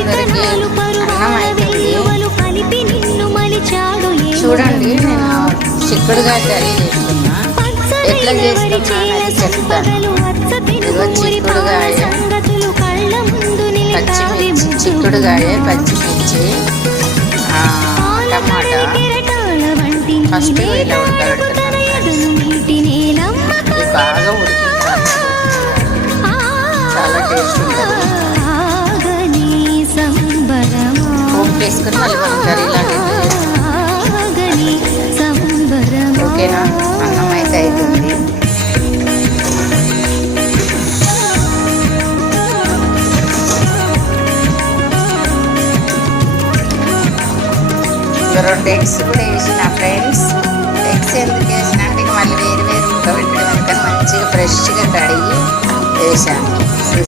అందరికీ అన్నం అవుతుంది. చూడండి, నేను చిక్కుడుగా కర్రీ చేస్తున్నా. ఎట్లా చేస్తున్నా అనేది చెప్తాను. ఇదిగో చిక్కుడుగాయ, పచ్చిమిర్చి, చిక్కుడుగాయ, పచ్చిమిర్చి, టమాటా ఫస్ట్ ఇలా ఉడకబెడుతున్నాను. ఇది బాగా ఉడికించాలి, చాలా టేస్ట్ ఉంటుంది. పోపు వేసుకుని మళ్ళీ మనం కర్రీలాగా ఓకేనా. అన్నం అయితే అవుతుంది. రెండు ఎగ్స్ కూడా వేసిన ఫ్రెండ్స్. ఎగ్స్ ఎందుకు వేసిన అంటే మళ్ళీ వేరు వేరు ఉడకబెట్టడం అందుకని మంచిగా ఫ్రెష్గా కడిగి వేసాను.